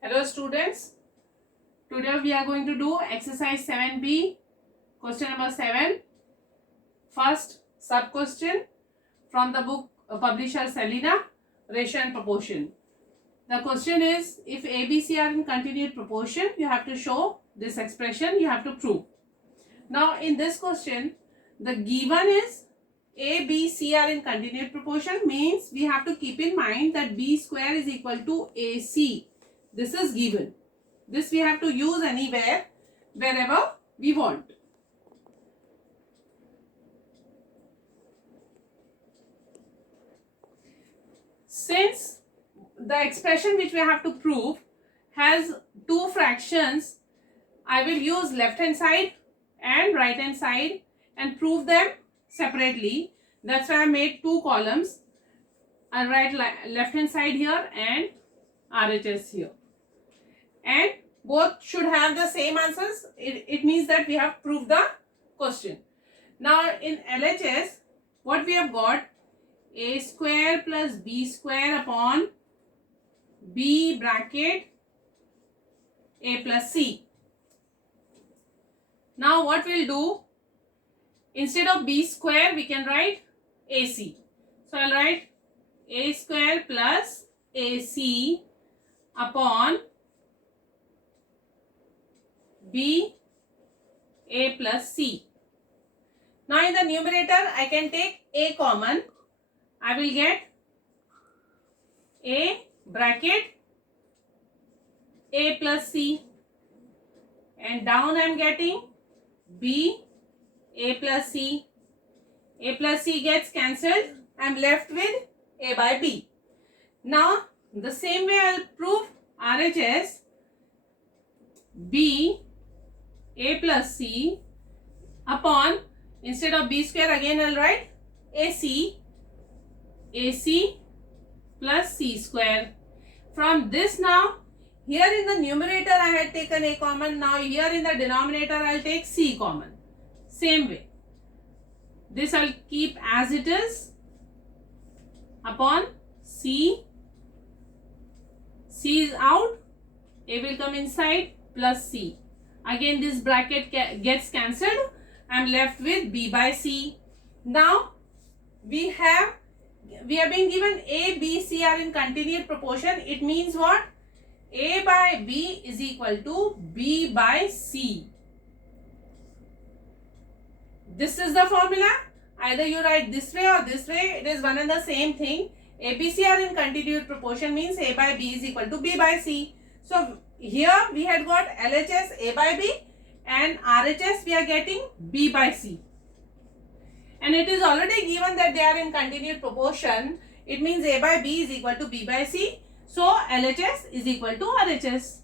Hello students, today we are going to do exercise 7b, question number 7, first sub question from the book publisher Selina, ratio and proportion. The question is, if A, B, C are in continued proportion, you have to show this expression, you have to prove. Now in this question, the given is A, B, C are in continued proportion, means we have to keep in mind that B square is equal to AC. This is given. This we have to use anywhere, wherever we want. Since the expression which we have to prove has two fractions, I will use left hand side and right hand side and prove them separately. That's why I made two columns. I'll write left hand side here and RHS here. And both should have the same answers. It means that we have proved the question. Now in LHS, what we have got? A square plus B square upon B bracket A plus C. Now what we'll do? Instead of B square, we can write AC. So I'll write A square plus AC upon B A plus C. Now in the numerator, I can take A common. I will get A bracket A plus C, and down I am getting B A plus C. A plus C gets cancelled. I am left with A by B. Now the same way I will prove RHS. B A plus C upon, instead of B square again I will write AC plus C square. From this now, here in the numerator I had taken A common. Now here in the denominator I will take C common. Same way. This I will keep as it is upon C. C is out. A will come inside plus C. Again this bracket gets cancelled. I am left with B by C. Now we have been given A, B, C are in continued proportion. It means what? A by B is equal to B by C. This is the formula. Either you write this way or this way. It is one and the same thing. A, B, C are in continued proportion means A by B is equal to B by C. So here we had got LHS A by B and RHS we are getting B by C. And it is already given that they are in continued proportion. It means A by B is equal to B by C. So LHS is equal to RHS.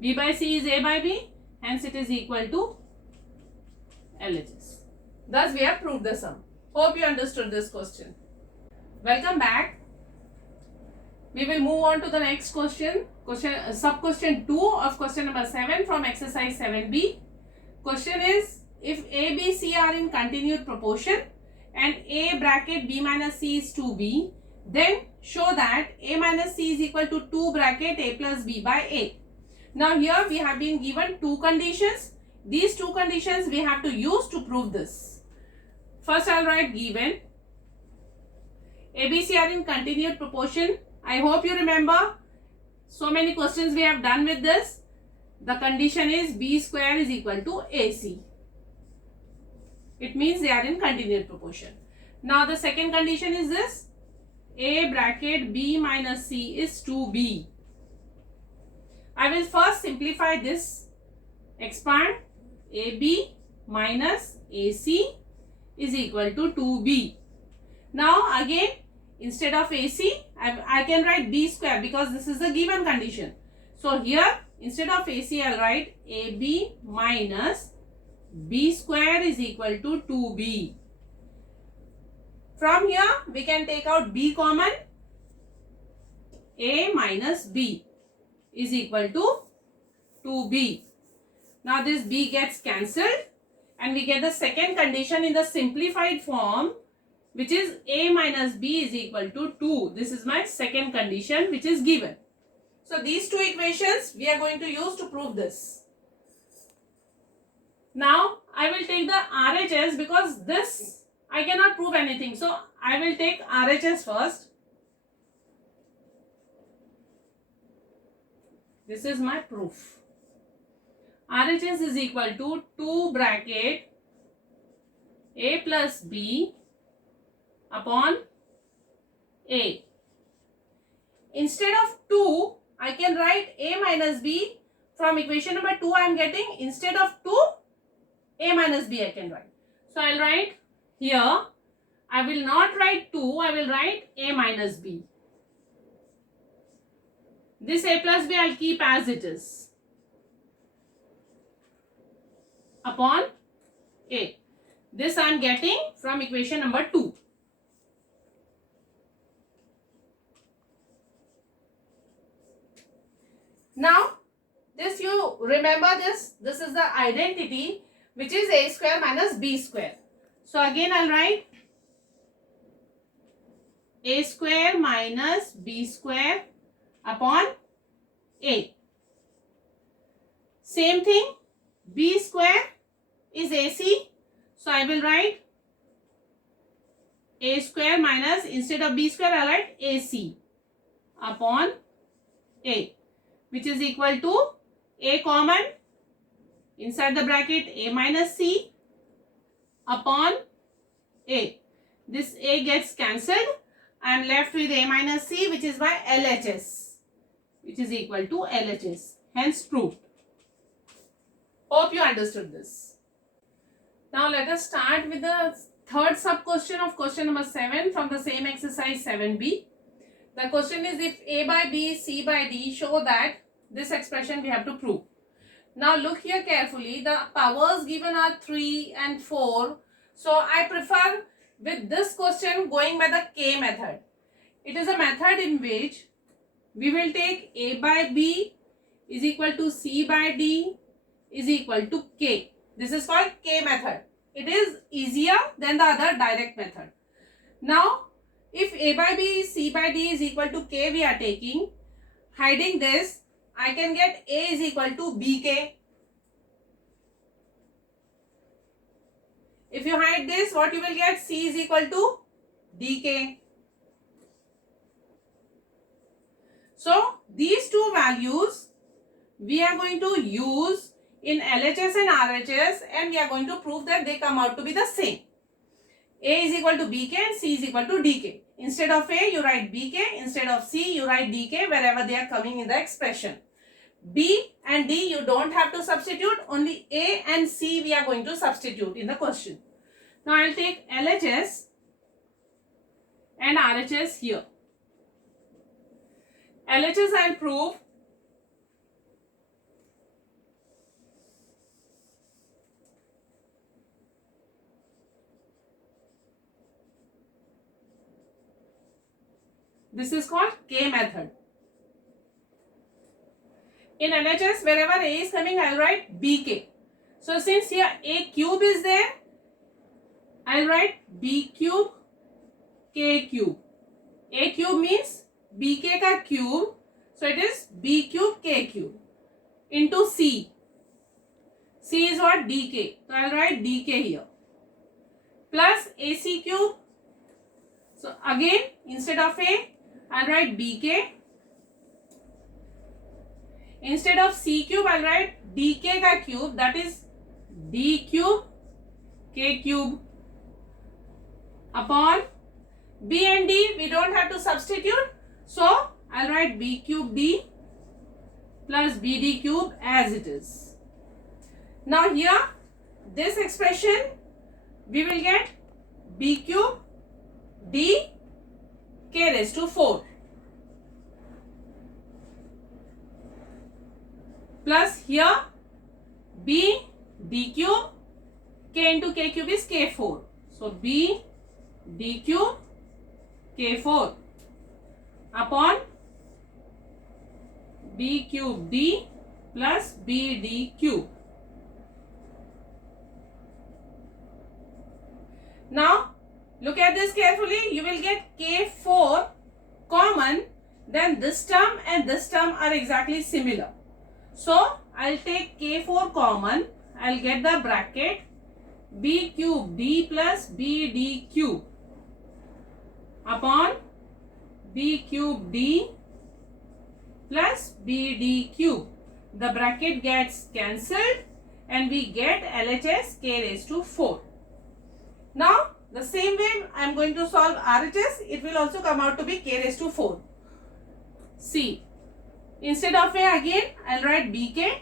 B by C is A by B. Hence it is equal to LHS. Thus we have proved the sum. Hope you understood this question. Welcome back. We will move on to the next question. Sub question 2 of question number 7 from exercise 7b. Question is, if A, B, C are in continued proportion and A bracket B minus C is 2B, then show that A minus C is equal to 2 bracket A plus B by A. Now here we have been given two conditions. These two conditions we have to use to prove this. First I will write given. A, B, C are in continued proportion. I hope you remember. So many questions we have done with this. The condition is B square is equal to AC. It means they are in continued proportion. Now the second condition is this. A bracket B minus C is 2B. I will first simplify this. Expand. AB minus AC is equal to 2B. Now again, instead of AC, I can write B square because this is the given condition. So here, instead of AC, I will write AB minus B square is equal to 2B. From here, we can take out B common. A minus B is equal to 2B. Now this B gets cancelled and we get the second condition in the simplified form, which is A minus B is equal to 2. This is my second condition which is given. So these two equations we are going to use to prove this. Now I will take the RHS because this I cannot prove anything. So I will take RHS first. This is my proof. RHS is equal to 2 bracket A plus B upon A. Instead of 2, I can write A minus B. From equation number 2 I am getting, instead of 2, A minus B I can write. So I will write here, I will not write 2, I will write A minus B. This A plus B I will keep as it is upon A. This I am getting from equation number 2. Now, this you remember this is the identity which is A square minus B square. So again I will write A square minus B square upon A. Same thing, B square is AC. So I will write A square minus, instead of B square I will write AC upon A, which is equal to A common, inside the bracket A minus C upon A. This A gets cancelled. I am left with A minus C, which is my LHS, which is equal to LHS. Hence proved. Hope you understood this. Now let us start with the third sub question of question number 7 from the same exercise 7b. The question is, if A by B, C by D, show that this expression we have to prove. Now look here carefully. The powers given are 3 and 4. So I prefer with this question going by the K method. It is a method in which we will take A by B is equal to C by D is equal to K. This is called K method. It is easier than the other direct method. Now, if A by B, C by D is equal to K we are taking, hiding this, I can get A is equal to BK. If you hide this, what you will get? C is equal to DK. So, these two values we are going to use in LHS and RHS, and we are going to prove that they come out to be the same. A is equal to BK and C is equal to DK. Instead of A, you write BK. Instead of C, you write DK wherever they are coming in the expression. B and D, you don't have to substitute. Only A and C we are going to substitute in the question. Now, I will take LHS and RHS here. LHS I will prove. This is called K method. In LHS, wherever A is coming, I will write BK. So, since here A cube is there, I will write B cube, K cube. A cube means BK ka cube. So, it is B cube, K cube into C. C is what? DK. So, I will write DK here. Plus AC cube. So, again, instead of A, I will write BK. Instead of C cube, I will write DK ka cube, that is D cube, K cube upon B and D. We don't have to substitute. So, I will write B cube D plus BD cube as it is. Now, here, this expression, we will get B cube D K raised to 4 plus here B D cube, K into K cube is K4. So, B D cube K4 upon B cube D plus BD cube. Now, look at this carefully. You will get K4 common. then this term and this term are exactly similar. So I'll take K4 common. I'll get the bracket B cube D plus BD cube upon B cube D plus BD cube. The bracket gets cancelled and we get LHS K raised to 4. Now the same way I am going to solve RHS, it will also come out to be K raised to 4. See, instead of A again I will write BK.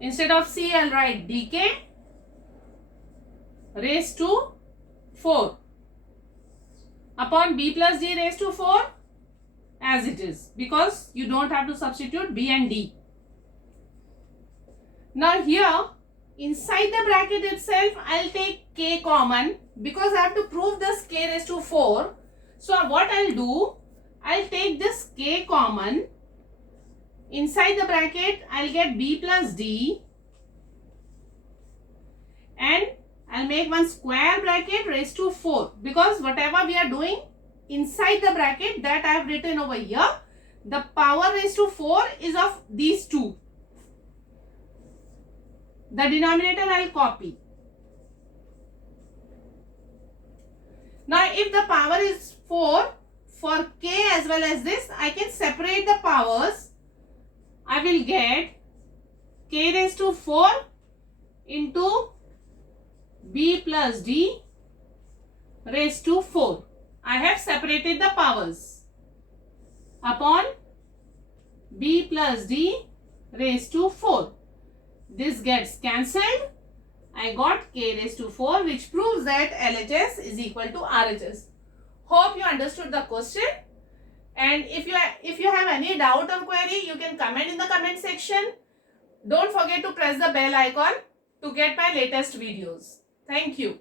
Instead of C I will write DK raised to 4 upon B plus D raised to 4 as it is, because you don't have to substitute B and D. Now here inside the bracket itself I will take K common because I have to prove this K raised to 4. So what I will do, I will take this K common. Inside the bracket I will get B plus D and I will make one square bracket raised to 4, because whatever we are doing inside the bracket, that I have written over here, the power raised to 4 is of these two. The denominator I will copy. Now if the power is 4 for K as well as this, I can separate the powers. I will get K raised to 4 into B plus D raised to 4. I have separated the powers upon B plus D raised to 4. This gets cancelled. I got K raised to 4, which proves that LHS is equal to RHS. Hope you understood the question. And if you have any doubt or query, you can comment in the comment section. Don't forget to press the bell icon to get my latest videos. Thank you.